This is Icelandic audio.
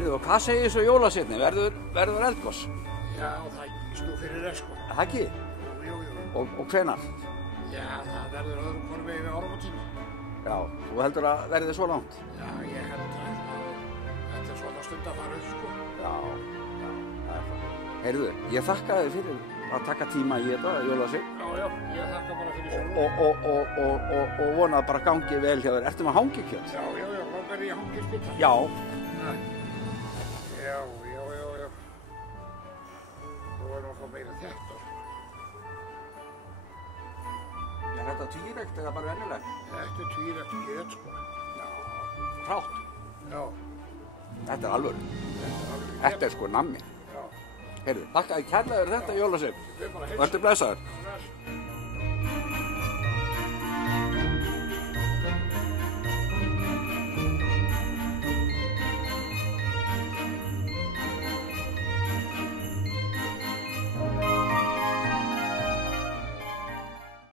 Heyrðu, og hvað segir þessu jólasveinni? Verður eldgos? Já, það snú fyrir þess, sko. Það ekki? Jú. Og hvenær? Já, það verður öðrum hvorfi yfir áramótin. Já, þú heldur að verði svo langt? Já, ég held að þetta er svona stund að fara upp, sko. Já, það er það. Heyrðu, ég þakka þér fyrir að taka tíma í þetta, jólasveinn. Já, ég þakka bara fyrir svo. Og vona að bara gangi vel hjá þér. Ertu með hangikjöt? Já, langar ég hangikjöt. Já. Já. Þú er nokkuð meira þetta, sko. Er þetta tvírækt eða bara venjulegt? Þetta er tvírækt kjöt, sko. Já. Hrátt? Já. Þetta er alvöru. Þetta er sko nammi. Já. Heyrðu, þakka þér kærlega fyrir þetta jólasveinn. Við bara Vertu blessaður.